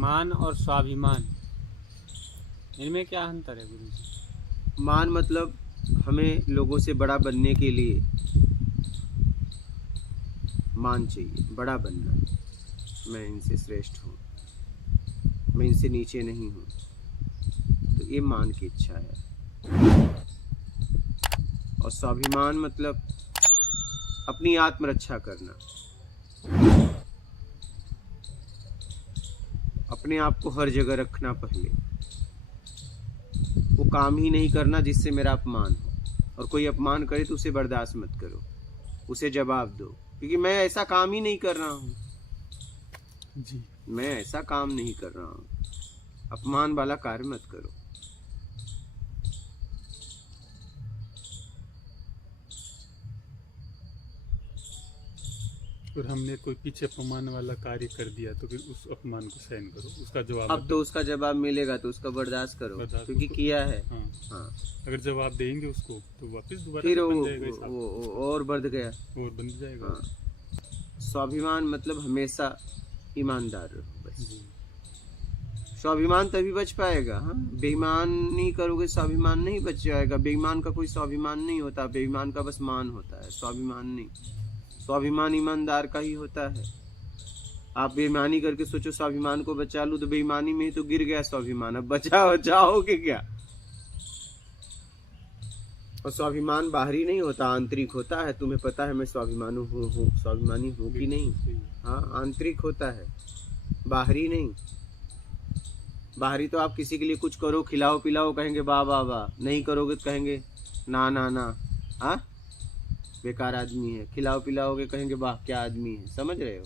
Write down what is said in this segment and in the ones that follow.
मान और स्वाभिमान, इनमें क्या अंतर है गुरु जी? मान मतलब हमें लोगों से बड़ा बनने के लिए मान चाहिए, बड़ा बनना, मैं इनसे श्रेष्ठ हूँ, मैं इनसे नीचे नहीं हूँ, तो ये मान की इच्छा है। और स्वाभिमान मतलब अपनी आत्मरक्षा करना, अपने आप को हर जगह रखना, पहले वो काम ही नहीं करना जिससे मेरा अपमान हो, और कोई अपमान करे तो उसे बर्दाश्त मत करो, उसे जवाब दो, क्योंकि मैं ऐसा काम ही नहीं कर रहा हूँ जी। मैं ऐसा काम नहीं कर रहा हूँ, अपमान वाला कार्य मत करो। और हमने कोई पीछे अपमान वाला कार्य कर दिया तो फिर उस अपमान को सहन करो, उसका जवाब अब तो उसका जवाब मिलेगा तो उसका बर्दाश्त करो, क्योंकि किया है। हाँ। हाँ, अगर जवाब देंगे उसको तो वापस दोबारा फिर बन जाएगा, वो और बढ़ गया और बन जाएगा। हाँ। स्वाभिमान मतलब हमेशा ईमानदार रहो बस। स्वाभिमान तभी बच पाएगा। हाँ, बेईमानी करोगे स्वाभिमान नहीं बच जाएगा। बेईमान का कोई स्वाभिमान नहीं होता, बेईमान का बस मान होता है, स्वाभिमान नहीं। स्वाभिमान ईमानदार का ही होता है। आप बेईमानी करके सोचो स्वाभिमान को बचा लूं, तो बेईमानी में ही तो गिर गया स्वाभिमान, अब बचाओगे क्या? और स्वाभिमान बाहरी नहीं होता, आंतरिक होता है। तुम्हें पता है मैं स्वाभिमानी हूँ कि नहीं? हाँ, आंतरिक होता है, बाहरी नहीं। बाहरी तो आप किसी के लिए कुछ करो, खिलाओ पिलाओ, कहेंगे वाह वाह वाह, नहीं करोगे तो कहेंगे ना ना ना, हाँ बेकार आदमी है। खिलाओ पिलाओगे कहेंगे वाह क्या आदमी है। समझ रहे हो?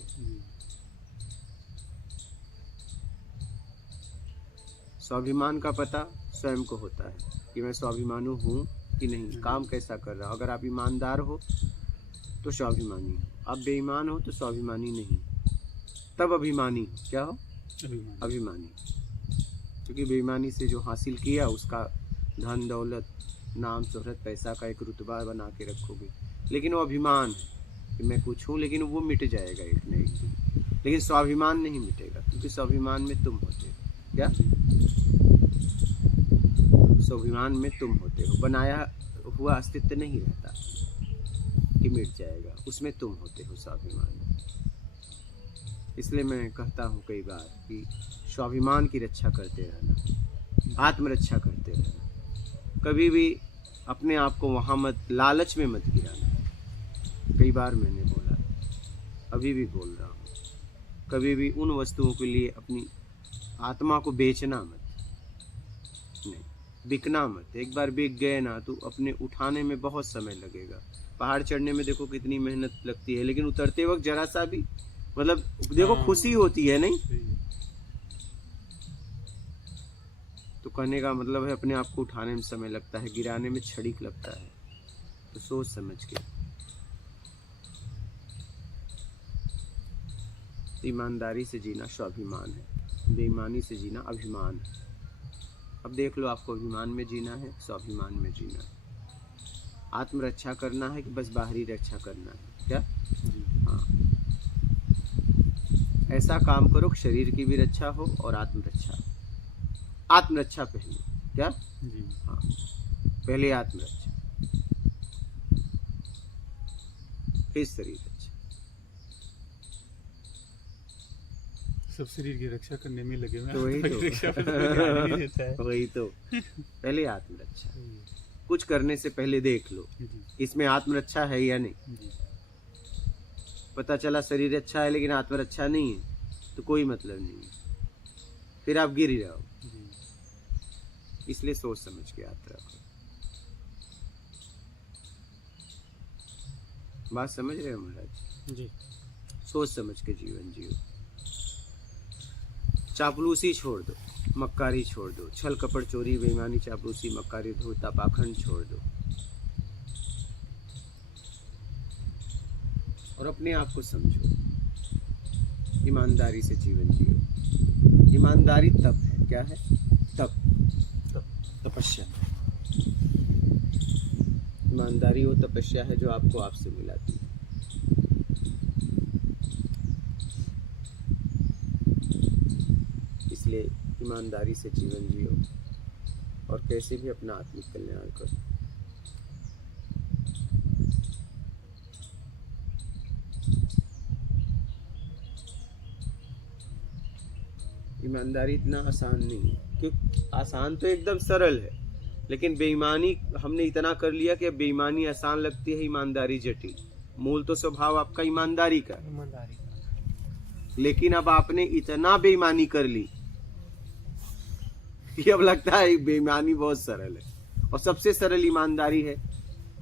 स्वाभिमान का पता स्वयं को होता है कि मैं स्वाभिमानी हूँ कि नहीं, काम कैसा कर रहा हूँ। अगर आप ईमानदार हो तो स्वाभिमानी हो, आप बेईमान हो तो स्वाभिमानी नहीं, तब अभिमानी। क्या हो? अभिमानी। क्योंकि बेईमानी से जो हासिल किया उसका धन दौलत नाम शोहरत पैसा का एक रुतबा बना के रखोगे, लेकिन वो अभिमान है कि मैं कुछ हूँ, लेकिन वो मिट जाएगा एक न एक दिन। लेकिन स्वाभिमान नहीं मिटेगा, क्योंकि स्वाभिमान में तुम होते हो। क्या? स्वाभिमान में तुम होते हो, बनाया हुआ अस्तित्व नहीं रहता कि मिट जाएगा, उसमें तुम होते हो स्वाभिमान में। इसलिए मैं कहता हूँ कई बार कि स्वाभिमान की रक्षा करते रहना, आत्मरक्षा करते रहना, कभी भी अपने आप को वहाँ मत, लालच में मत गिराना। कई बार मैंने बोला, अभी भी बोल रहा हूँ, कभी भी उन वस्तुओं के लिए अपनी आत्मा को बेचना मत, नहीं बिकना मत। एक बार बिक गए ना तो अपने उठाने में बहुत समय लगेगा। पहाड़ चढ़ने में देखो कितनी मेहनत लगती है, लेकिन उतरते वक्त जरा सा भी मतलब देखो खुशी होती है, नहीं? तो कहने का मतलब है अपने आप को उठाने में समय लगता है, गिराने में क्षणिक लगता है। तो सोच समझ के ईमानदारी से जीना स्वाभिमान है, बेईमानी से जीना अभिमान है। अब देख लो, आपको अभिमान में जीना है, स्वाभिमान में जीना है। आत्मरक्षा करना है कि बस बाहरी रक्षा करना है? क्या? हाँ, ऐसा काम करो कि शरीर की भी रक्षा हो और आत्मरक्षा। आत्मरक्षा पहले। क्या? हाँ, पहले आत्मरक्षा, फिर शरीर रक्षा। सब शरीर की रक्षा करने में लगे हुए हैं, तो वही तो वही तो पहले आत्मरक्षा। कुछ करने से पहले देख लो इसमें आत्मरक्षा है या नहीं। पता चला शरीर अच्छा है लेकिन आत्मरक्षा नहीं है तो कोई मतलब नहीं है, फिर आप गिर ही रहो। इसलिए सोच समझ के यात्रा करो। बात समझ रहे हो महाराज जी? सोच समझ के जीवन जियो। चापलूसी छोड़ दो, मक्कारी छोड़ दो, छल कपट चोरी बेईमानी चापलूसी मक्कारी धूर्ता पाखंड छोड़ दो, और अपने आप को समझो। ईमानदारी से जीवन जियो। ईमानदारी तप है। क्या है? तप, तपस्या। ईमानदारी वो तपस्या है जो आपको आपसे मिलाती है। इसलिए ईमानदारी से जीवन जियो और कैसे भी अपना आत्मिक कल्याण करो। ईमानदारी इतना आसान नहीं है, क्योंकि आसान तो एकदम सरल है, लेकिन बेईमानी हमने इतना कर लिया कि अब बेईमानी आसान लगती है, ईमानदारी जटिल। मूल तो स्वभाव आपका ईमानदारी का है, ईमानदारी का। लेकिन अब आपने इतना बेईमानी कर ली कि अब लगता है बेईमानी बहुत सरल है। और सबसे सरल ईमानदारी है,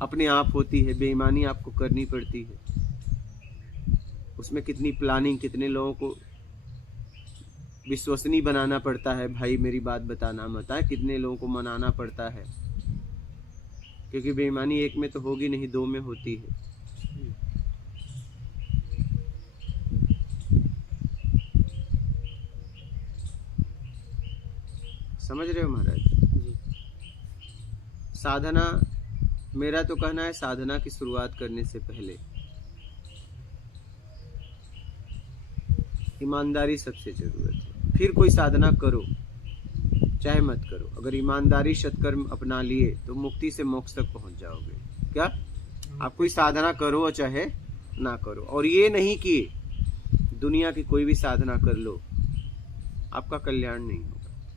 अपने आप होती है। बेईमानी आपको करनी पड़ती है, उसमें कितनी प्लानिंग, कितने लोगों को विश्वसनीय बनाना पड़ता है, भाई मेरी बात बताना मत है, कितने लोगों को मनाना पड़ता है, क्योंकि बेईमानी एक में तो होगी नहीं, दो में होती है। समझ रहे हो महाराज? जी। साधना, मेरा तो कहना है साधना की शुरुआत करने से पहले ईमानदारी सबसे जरूरत है। फिर कोई साधना करो चाहे मत करो, अगर ईमानदारी सत्कर्म अपना लिए तो मुक्ति से मोक्ष तक पहुंच जाओगे। क्या आप कोई साधना करो चाहे ना करो, और ये नहीं कि दुनिया की कोई भी साधना कर लो आपका कल्याण नहीं होगा,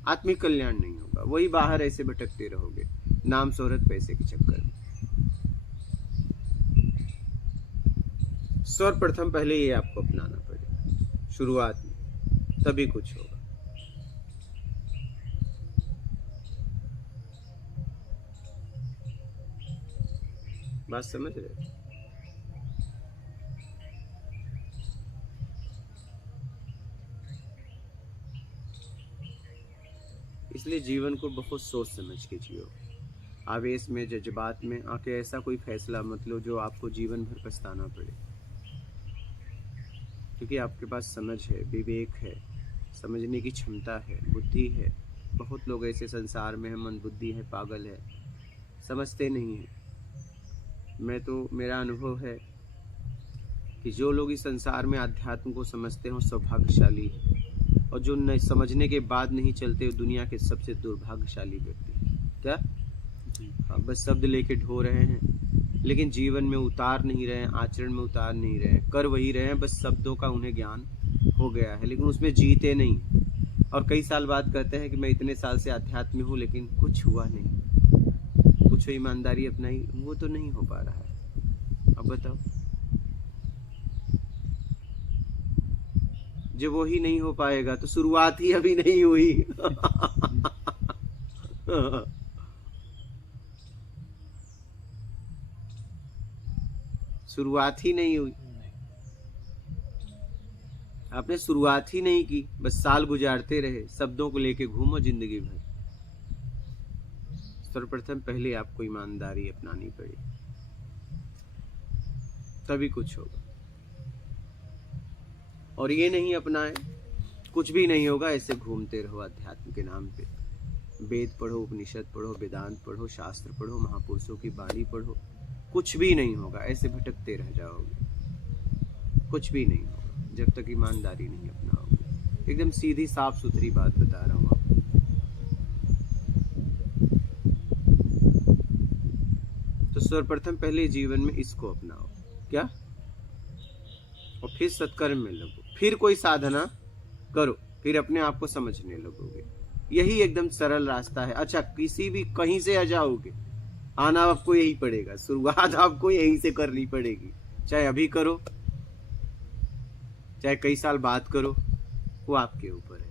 आत्मिक कल्याण नहीं होगा, वही बाहर ऐसे भटकते रहोगे नाम शोहरत पैसे के चक्कर में। सर्वप्रथम पहले ये आपको अपनाना पड़ेगा शुरुआत में, तभी कुछ होगा। बात समझ रहे हो? इसलिए जीवन को बहुत सोच समझ के जियो। आवेश में, जज्बात में आके ऐसा कोई फैसला मत लो जो आपको जीवन भर पछताना पड़े, क्योंकि आपके पास समझ है, विवेक है, समझने की क्षमता है, बुद्धि है। बहुत लोग ऐसे संसार में है, मन बुद्धि है, पागल है, समझते नहीं है। मेरा अनुभव है कि जो लोग इस संसार में अध्यात्म को समझते हो सौभाग्यशाली है, और जो नहीं समझने के बाद नहीं चलते वो दुनिया के सबसे दुर्भाग्यशाली व्यक्ति है। क्या आप बस शब्द लेके ढो रहे हैं, लेकिन जीवन में उतार नहीं रहे हैं, आचरण में उतार नहीं रहे हैं, कर वही रहे हैं, बस शब्दों का उन्हें ज्ञान हो गया है, लेकिन उसमें जीते नहीं। और कई साल बाद कहते हैं कि मैं इतने साल से अध्यात्म में हूँ लेकिन कुछ हुआ नहीं, कुछ ईमानदारी अपनाई, वो तो नहीं हो पा रहा है। अब बताओ, जब वो ही नहीं हो पाएगा तो शुरुआत ही अभी नहीं हुई। शुरुआत ही नहीं हुई, आपने शुरुआत ही नहीं की, बस साल गुजारते रहे, शब्दों को लेके घूमो जिंदगी भर। सर्वप्रथम पहले आपको ईमानदारी अपनानी पड़ेगी, तभी कुछ होगा। और ये नहीं अपनाए कुछ भी नहीं होगा, ऐसे घूमते रहो अध्यात्म के नाम पे। वेद पढ़ो, उपनिषद पढ़ो, वेदांत पढ़ो, शास्त्र पढ़ो, महापुरुषों की वाणी पढ़ो, कुछ भी नहीं होगा, ऐसे भटकते रह जाओगे, कुछ भी नहीं होगा जब तक ईमानदारी नहीं अपनाओगे। एकदम सीधी साफ सुथरी बात बता रहा हूँ आपको। तो सर्वप्रथम पहले जीवन में इसको अपनाओ, क्या, और फिर सत्कर्म में लगो, फिर कोई साधना करो, फिर अपने आप को समझने लगोगे। यही एकदम सरल रास्ता है। अच्छा, किसी भी कहीं से आ जाओगे, आना आपको यही पड़ेगा, शुरुआत आपको यहीं से करनी पड़ेगी, चाहे अभी करो चाहे कई साल बाद करो, वो आपके ऊपर है।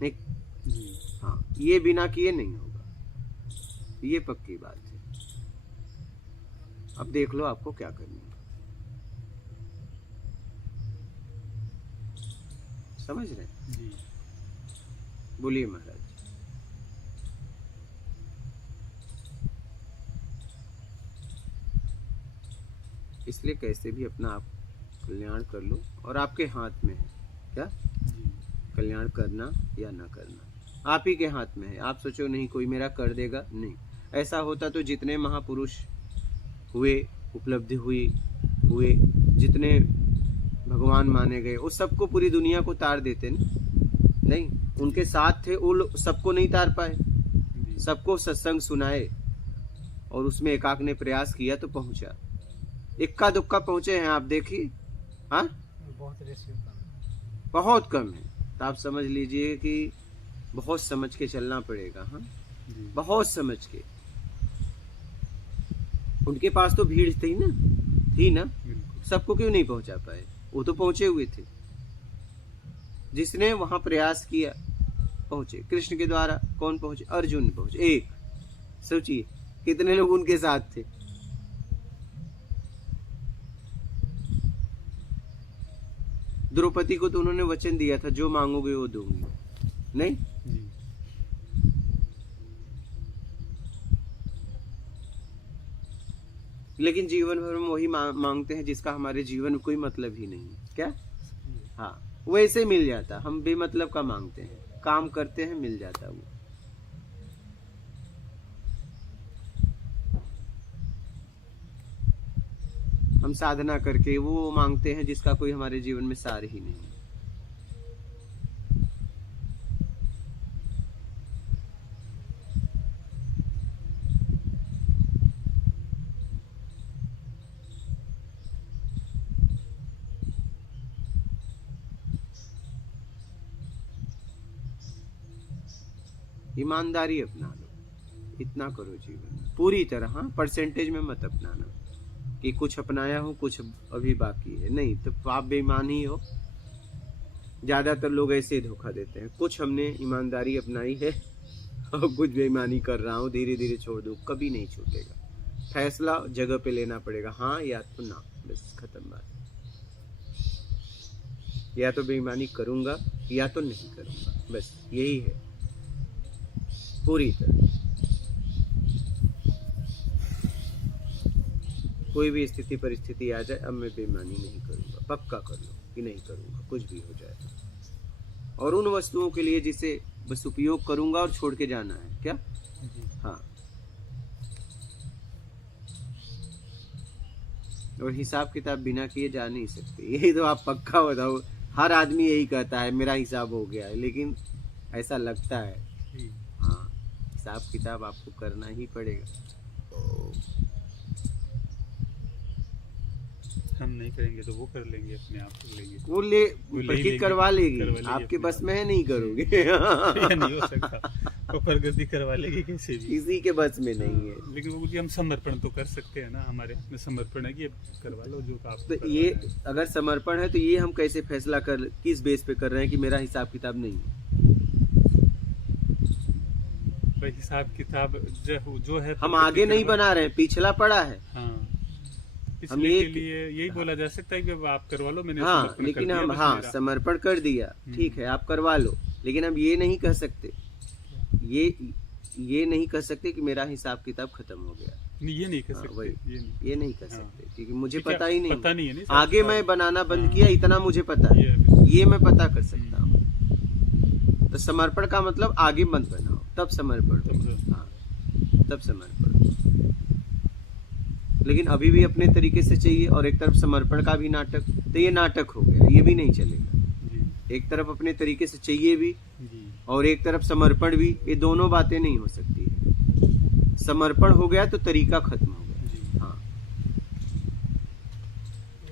नहीं, हाँ, ये बिना किए नहीं होगा, ये पक्की बात है। अब देख लो आपको क्या करना है, समझ रहे हैं? बोलिए महाराज। इसलिए कैसे भी अपना आप कल्याण कर लो, और आपके हाथ में है, क्या कल्याण करना या ना करना आप ही के हाथ में है। आप सोचो नहीं कोई मेरा कर देगा, नहीं। ऐसा होता तो जितने महापुरुष हुए, उपलब्धि हुए, जितने भगवान माने गए, वो सबको पूरी दुनिया को तार देते नहीं। उनके साथ थे, वो सबको नहीं तार पाए, जी, सबको सत्संग सुनाए और उसमें एकाक ने प्रयास किया तो पहुंचा। इक्का दुक्का पहुंचे हैं आप देखिए, हाँ बहुत रेशियो कम है। बहुत कम है। तो आप समझ लीजिए कि बहुत समझ के चलना पड़ेगा, हाँ जी, बहुत समझ के। उनके पास तो भीड़ थी ना, बिल्कुल, सबको क्यों नहीं पहुंचा पाए? वो तो पहुंचे हुए थे, जिसने वहां प्रयास किया पहुंचे। कृष्ण के द्वारा कौन पहुंचे? अर्जुन पहुंचे, एक। सोचिए कितने लोग उनके साथ थे। द्रौपदी को तो उन्होंने वचन दिया था, जो मांगोगे वो दूंगी, नहीं? जी, लेकिन जीवन भर में वही मांगते हैं जिसका हमारे जीवन में कोई मतलब ही नहीं है। क्या? हाँ, वैसे मिल जाता। हम बेमतलब का मांगते हैं, काम करते हैं मिल जाता वो। हम साधना करके वो मांगते हैं जिसका कोई हमारे जीवन में सार ही नहीं है। ईमानदारी अपना लो, इतना करो जीवन में पूरी तरह। हाँ, परसेंटेज में मत अपनाना कि कुछ अपनाया हो कुछ अभी बाकी है, नहीं तो आप बेईमान ही हो। ज्यादातर लोग ऐसे ही धोखा देते हैं, कुछ हमने ईमानदारी अपनाई है और कुछ बेईमानी कर रहा हूँ, धीरे धीरे छोड़ दूँ। कभी नहीं छूटेगा। फैसला जगह पे लेना पड़ेगा, हाँ या तो ना, बस खत्म बात। या तो बेईमानी करूंगा या तो नहीं करूंगा, बस यही है पूरी तरह। कोई भी स्थिति परिस्थिति आ जाए, अब मैं बेईमानी नहीं करूंगा, पक्का कर लो कि नहीं करूंगा, कुछ भी हो जाए। और उन वस्तुओं के लिए जिसे बस उपयोग करूंगा और छोड़ के जाना है। क्या? जी, हाँ। और हिसाब किताब बिना किए जा नहीं सकते, यही तो आप पक्का बताओ। हर आदमी यही कहता है मेरा हिसाब हो गया है, लेकिन ऐसा लगता है। जी, हाँ, हिसाब किताब आपको करना ही पड़ेगा। हम नहीं करेंगे तो वो कर लेंगे, अपने आप कर लेंगे। वो ले प्रतीक लेंगे, करवा लेगी, करवा लेगी आपके अपने बस आप। में है, नहीं करोगे। ये नहीं हो सकता, वो प्रगति करवा लेगी कैसे भी। किसी के बस में नहीं है। लेकिन वो बोलिए हम समर्पण तो कर सकते हैं ना, हमारे हाथ में समर्पण है कि ये करवा लो जो आप तो ये अगर समर्पण है तो ये हम कैसे फैसला कर, किस बेस पे कर रहे हैं कि मेरा हिसाब किताब नहीं है? भाई हिसाब किताब जो है हम आगे नहीं बना रहे हैं, पिछला पड़ा है। हाँ, हम पिछले ये के लिए यही बोला जा सकता है कि अब आप करवा लो, मैंने हाँ, समर्पण कर लेकिन दिया हम बस हाँ मेरा। समर्पण कर दिया, ठीक है आप करवा लो, लेकिन हम ये नहीं कह सकते, ये नहीं कह सकते कि मेरा हिसाब किताब खत्म हो गया। नहीं, ये नहीं कह हाँ, सकते, वही, ये नहीं कह हाँ। सकते क्योंकि मुझे ठीक है, पता ही नहीं, पता नहीं है, नहीं आगे मैं बनाना बंद किया, इतना मुझे पता है, ये ये मैं पता कर सकता हूँ। तो समर्पण का मतलब आगे मत बनाओ, तब समर्पण हो। हाँ, तब समर्पण। लेकिन अभी भी अपने तरीके से चाहिए और एक तरफ समर्पण का भी नाटक, तो ये नाटक हो गया, ये भी नहीं चलेगा। जी, एक तरफ अपने तरीके से चाहिए भी जी, और एक तरफ समर्पण भी, ये दोनों बातें नहीं हो सकती है। समर्पण हो गया तो तरीका खत्म हो गया। जी, हाँ,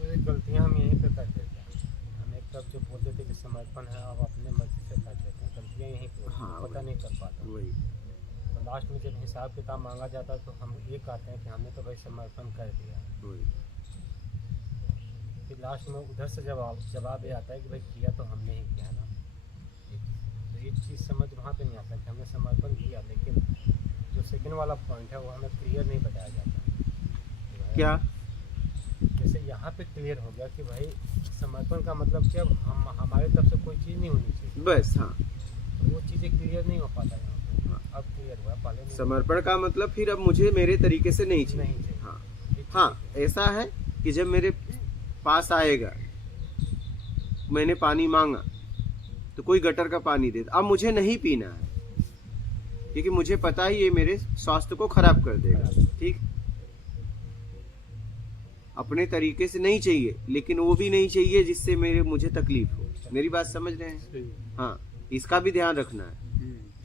ये गलतियां हम यहीं पे कर देते हैं। हम एक तरफ जो बोलते थे कि समर्पण है, अब अपने मर्जी से कर देते हैं, गलतियां यहीं पे होती हैं, हाँ, पता नहीं कर पाता। वही। तो लास्ट में जब हिसाब किताब मांगा जाता है तो हम ये कहते हैं कि हमने तो भाई समर्पण कर दिया। वही। फिर लास्ट में उधर से जवाब ये आता है कि भाई किया तो हमने ही किया ना। तो ये चीज़ समझ वहाँ पे नहीं आता कि हमने समर्पण किया, लेकिन जो सेकंड वाला पॉइंट है वो हमें क्लियर नहीं बताया जाता कि भाई क्या? जैसे यहाँ पे क्लियर हो गया कि भाई समर्पण का मतलब क्या, हम हमारे तरफ से कोई चीज़ नहीं होनी चाहिए, बस। हाँ, तो वो चीज़ें क्लियर नहीं हो पाता यहाँ पे। हाँ। अब क्लियर हुआ, पहले नहीं समर्पण का मतलब फिर अब मुझे मेरे तरीके से नहीं चाहिए। नहीं चाहिए। हाँ, ये चीज़ हाँ, ऐसा है कि जब मेरे पास आएगा, मैंने पानी मांगा तो कोई गटर का पानी दे, अब मुझे नहीं पीना है क्योंकि मुझे पता है ये मेरे स्वास्थ्य को खराब कर देगा। ठीक, अपने तरीके से नहीं चाहिए, लेकिन वो भी नहीं चाहिए जिससे मुझे तकलीफ हो। मेरी बात समझ रहे हैं? सही। हाँ, इसका भी ध्यान रखना है।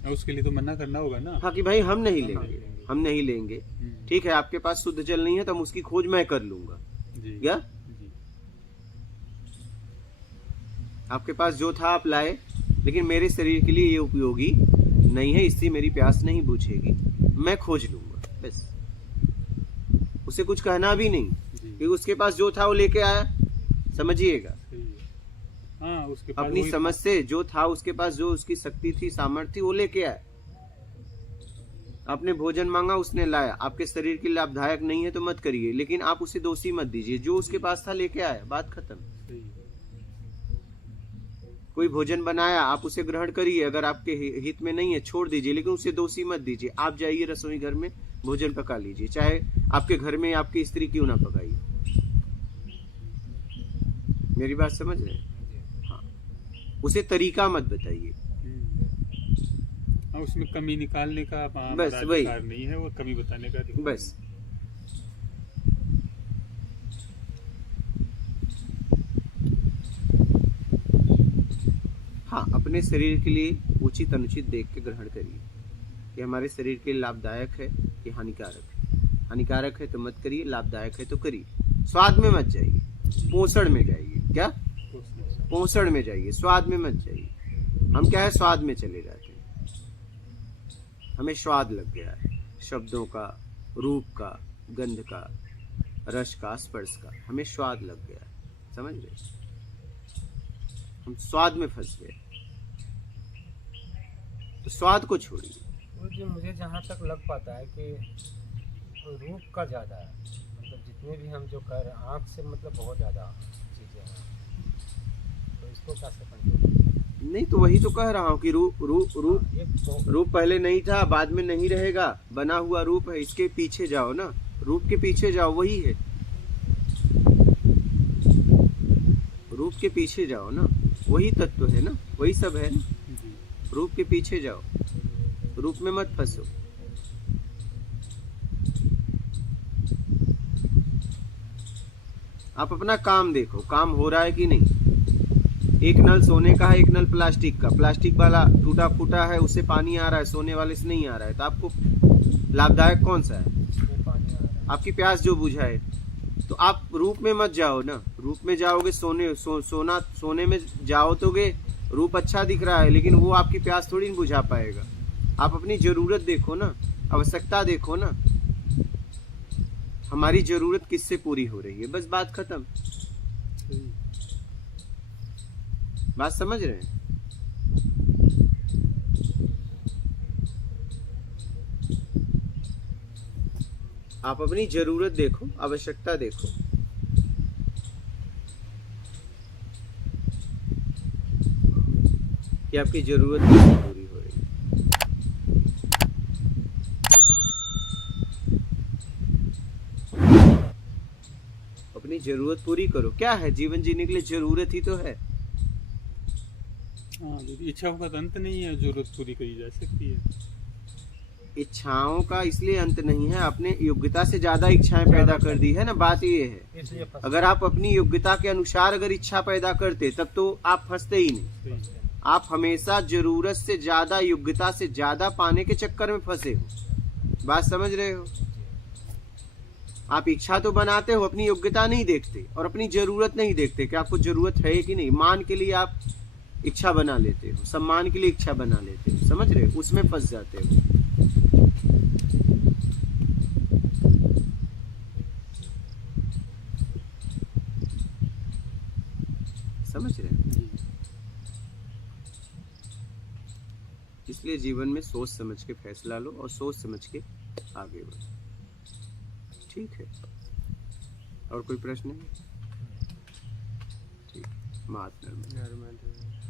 और उसके लिए तो मना करना होगा ना। हाँ कि भाई हम नहीं हम लेंगे, नहीं लेंगे। हम नहीं लेंगे। ठीक है, आपके पास शुद्ध जल नहीं है तो हम उसकी खोज मैं कर लूंगा। जी क्या जी। आपके पास जो था आप लाए, लेकिन मेरे शरीर के लिए ये उपयोगी नहीं है, इससे मेरी प्यास नहीं बुझेगी, मैं खोज लूंगा बस। उसे कुछ कहना भी नहीं, जी क्योंकि उसके पास जो था वो लेके आया। समझिएगा, सही है। हाँ, उसके पास अपनी वही समझ से जो था उसके पास, जो उसकी शक्ति थी, सामर्थ्य थी, वो लेके आया। आपने भोजन मांगा, उसने लाया, आपके शरीर के लिए लाभदायक नहीं है तो मत करिए, लेकिन आप उसे दोषी मत दीजिए। जो उसके पास था लेके आया, बात खत्म। सही है। कोई भोजन बनाया, आप उसे ग्रहण करिए, अगर आपके हित में नहीं है छोड़ दीजिए, लेकिन उसे दोषी मत दीजिए। आप जाइए रसोई घर में भोजन पका लीजिए, चाहे आपके घर में आपकी स्त्री क्यों ना पकाइए। मेरी बात समझ रहे हैं? हाँ, उसे तरीका मत बताइए। हाँ, उसमें कमी निकालने का बस वही। अधिकार नहीं है, और कमी बताने का अधिकार बस हाँ, अपने शरीर के लिए उचित अनुचित देख के ग्रहण करिए कि हमारे शरीर के लिए लाभदायक है कि हानिकारक है। हानिकारक है तो मत करिए, लाभदायक है तो करिए। स्वाद में मत जाइए, पोषण में जाइए। क्या नहीं। पोषण में जाइए, स्वाद में मत जाइए। हम क्या है, स्वाद में चले जाते हैं। हमें स्वाद लग गया है शब्दों का, रूप का, गंध का, रस का, स्पर्श का, हमें स्वाद लग गया है। समझ रहे? हम स्वाद में फंस गए, तो स्वाद को छोड़िए। वो जो मुझे जहाँ तक लग पाता है कि रूप का ज़्यादा है, मतलब जितने भी हम जो कर रहे हैं आँख से, मतलब बहुत ज़्यादा चीज़ें हैं, तो इसको कैसे कंट्रोल? नहीं तो वही तो कह रहा हूँ कि रूप पहले नहीं था, बाद में नहीं रहेगा, बना हुआ रूप है। इसके पीछे जाओ ना, रूप के पीछे जाओ, वही है। रूप के पीछे जाओ ना, वही तत्व है ना, वही सब है ना। जी। रूप के पीछे जाओ, रूप में मत फंसो। आप अपना काम देखो, काम हो रहा है कि नहीं। एक नल सोने का है, एक नल प्लास्टिक का। प्लास्टिक वाला टूटा फूटा है, उससे पानी आ रहा है, सोने वाले से नहीं आ रहा है, तो आपको लाभदायक कौन सा है? इसमें पानी आ रहा है। आपकी प्यास जो बुझाए। तो आप रूप में मत जाओ ना, रूप में जाओगे सोने में जाओगे, रूप अच्छा दिख रहा है, लेकिन वो आपकी प्यास थोड़ी नहीं बुझा पाएगा। आप अपनी जरूरत देखो ना, आवश्यकता देखो ना, हमारी जरूरत किससे पूरी हो रही है, बस बात खत्म। सही। बात समझ रहे हैं? आप अपनी जरूरत देखो, आवश्यकता देखो। कि आपकी जरूरत कैसे पूरी हो रही है। अपनी जरूरत पूरी करो। क्या है, जीवन जीने के लिए जरूरत ही तो है। हाँ, यदि इच्छाओं का तो अंत नहीं है, जरूरत पूरी करी जा सकती है। इच्छाओं का इसलिए अंत नहीं है, आपने योग्यता से ज्यादा इच्छाएं पैदा कर दी है ना, बात ये है। इसलिए फंस अगर आप अपनी योग्यता के अनुसार अगर इच्छा पैदा करते, तब तो आप फंसते ही नहीं। सही है। आप हमेशा जरूरत से ज्यादा, योग्यता से ज्यादा पाने के चक्कर में फंसे हो। बात समझ रहे हो? आप इच्छा तो बनाते हो, अपनी योग्यता नहीं देखते और अपनी जरूरत नहीं देखते कि आपको जरूरत है कि नहीं। मान के लिए आप इच्छा बना लेते हो, सम्मान के लिए इच्छा बना लेते हो, समझ रहे हो? उसमें फंस जाते हो। समझ रहे हैं? जी। इसलिए जीवन में सोच समझ के फैसला लो और सोच समझ के आगे बढ़ो। ठीक है? और कोई प्रश्न है? ठीक। महात्मा। नर्मदा।